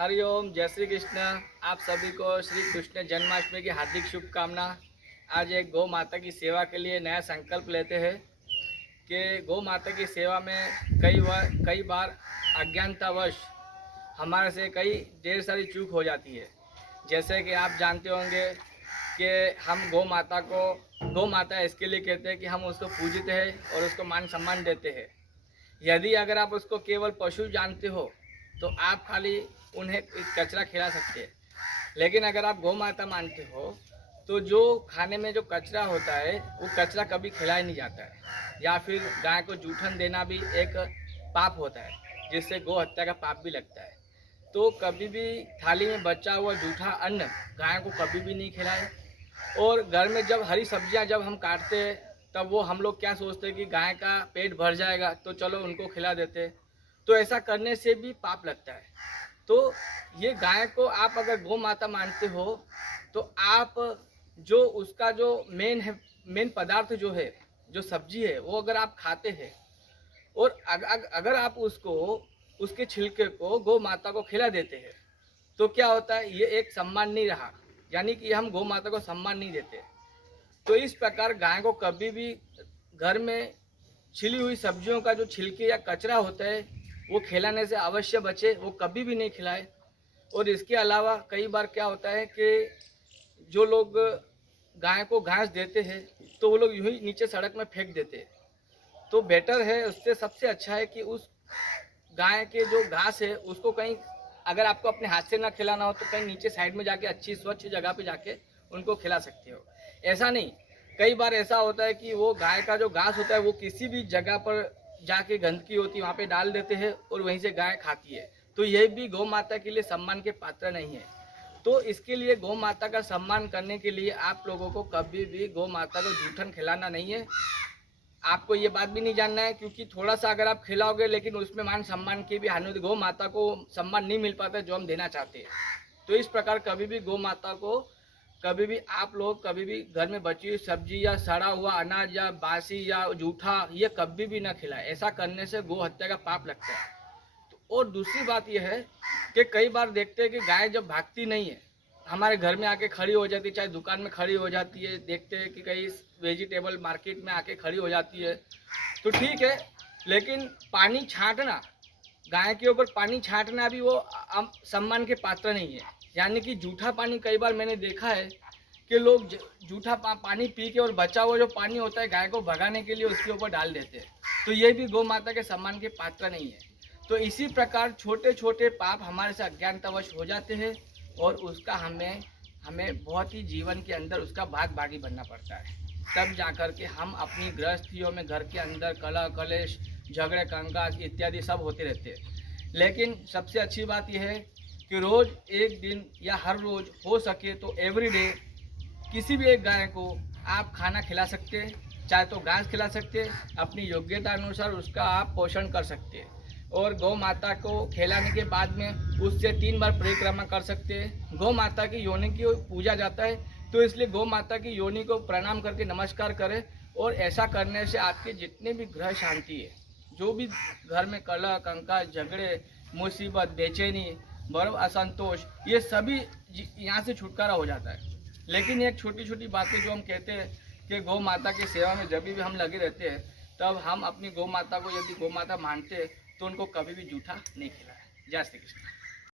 हरिओम, जय श्री कृष्ण। आप सभी को श्री कृष्ण जन्माष्टमी की हार्दिक शुभकामना। आज एक गौ माता की सेवा के लिए नया संकल्प लेते हैं कि गौ माता की सेवा में कई बार अज्ञानतावश हमारे से कई ढेर सारी चूक हो जाती है। जैसे कि आप जानते होंगे कि हम गौ माता इसके लिए कहते हैं कि हम उसको पूजते हैं और उसको मान सम्मान देते हैं। यदि अगर आप उसको केवल पशु जानते हो तो आप खाली उन्हें कचरा खिला सकते हैं, लेकिन अगर आप गौ माता मानते हो तो जो खाने में जो कचरा होता है वो कचरा कभी खिलाया नहीं जाता है। या फिर गाय को जूठन देना भी एक पाप होता है, जिससे गौ हत्या का पाप भी लगता है। तो कभी भी थाली में बचा हुआ जूठा अन्न गाय को कभी भी नहीं खिलाए। और घर में जब हरी सब्जियां जब हम काटते हैं तब वो हम लोग क्या सोचते हैं कि गाय का पेट भर जाएगा तो चलो उनको खिला देते हैं। तो ऐसा करने से भी पाप लगता है। तो ये गाय को आप अगर गौ माता मानते हो तो आप जो उसका जो मेन पदार्थ जो है, जो सब्जी है, वो अगर आप खाते हैं और अगर आप उसको उसके छिलके को गौ माता को खिला देते हैं तो क्या होता है, ये एक सम्मान नहीं रहा, यानी कि हम गौ माता को सम्मान नहीं देते। तो इस प्रकार गाय को कभी भी घर में छिली हुई सब्जियों का जो छिलके या कचरा होता है वो खिलाने से अवश्य बचे, वो कभी भी नहीं खिलाए। और इसके अलावा कई बार क्या होता है कि जो लोग गाय को घास देते हैं तो वो लोग यूं ही नीचे सड़क में फेंक देते हैं। तो बेटर है, उससे सबसे अच्छा है कि उस गाय के जो घास है उसको कहीं, अगर आपको अपने हाथ से ना खिलाना हो तो कहीं नीचे साइड में जाके अच्छी स्वच्छ जगह पे जाके उनको खिला सकते हो। ऐसा नहीं, कई बार ऐसा होता है कि वो गाय का जो घास होता है वो किसी भी जगह पर जाके गंदगी होती है वहाँ पे डाल देते हैं और वहीं से गाय खाती है। तो ये भी गौ माता के लिए सम्मान के पात्र नहीं है। तो इसके लिए गौ माता का सम्मान करने के लिए आप लोगों को कभी भी गौ माता को जूठन खिलाना नहीं है। आपको ये बात भी नहीं जानना है, क्योंकि थोड़ा सा अगर आप खिलाओगे लेकिन उसमें मान सम्मान की भी हानि होती, गौ माता को सम्मान नहीं मिल पाता जो हम देना चाहते हैं। तो इस प्रकार कभी भी गौ माता को कभी भी आप लोग कभी भी घर में बची हुई सब्जी या सड़ा हुआ अनाज या बासी या जूठा ये कभी भी ना खिलाए। ऐसा करने से गौ हत्या का पाप लगता है। तो और दूसरी बात यह है कि कई बार देखते हैं कि गाय जब भागती नहीं है, हमारे घर में आके खड़ी हो जाती है, चाहे दुकान में खड़ी हो जाती है, देखते हैं कि कई वेजिटेबल मार्केट में आके खड़ी हो जाती है, तो ठीक है, लेकिन पानी छांटना, गाय के ऊपर पानी छांटना भी वो सम्मान के पात्र नहीं है। यानी कि जूठा पानी, कई बार मैंने देखा है कि लोग जूठा पानी पी के और बचा हुआ जो पानी होता है गाय को भगाने के लिए उसके ऊपर डाल देते हैं। तो ये भी गौ माता के सम्मान के पात्र नहीं है। तो इसी प्रकार छोटे छोटे पाप हमारे से अज्ञानतावश हो जाते हैं और उसका हमें बहुत ही जीवन के अंदर उसका भागी बनना पड़ता है। तब जाकर के हम अपनी गृहस्थियों में घर के अंदर कलह कलेश झगड़े कंकास इत्यादि सब होते रहते हैं। लेकिन सबसे अच्छी बात यह है कि रोज़ एक दिन या हर रोज़ हो सके तो एवरीडे किसी भी एक गाय को आप खाना खिला सकते हैं, चाहे तो घास खिला सकते हैं, अपनी योग्यता अनुसार उसका आप पोषण कर सकते हैं। और गौ माता को खिलाने के बाद में उससे 3 बार परिक्रमा कर सकते हैं। गौ माता की योनि की पूजा जाता है, तो इसलिए गौ माता की योनि को प्रणाम करके नमस्कार करें। और ऐसा करने से आपके जितने भी ग्रह शांति है, जो भी घर में कलह कंकास झगड़े मुसीबत बेचैनी बर्फ असंतोष, ये सभी यहाँ से छुटकारा हो जाता है। लेकिन एक छोटी छोटी बातें जो हम कहते हैं कि गौ माता की सेवा में जब भी हम लगे रहते हैं तब हम अपनी गौ माता को, यदि गौ माता मानते हैं तो उनको कभी भी जूठा नहीं खिलाएं। जय श्री कृष्ण।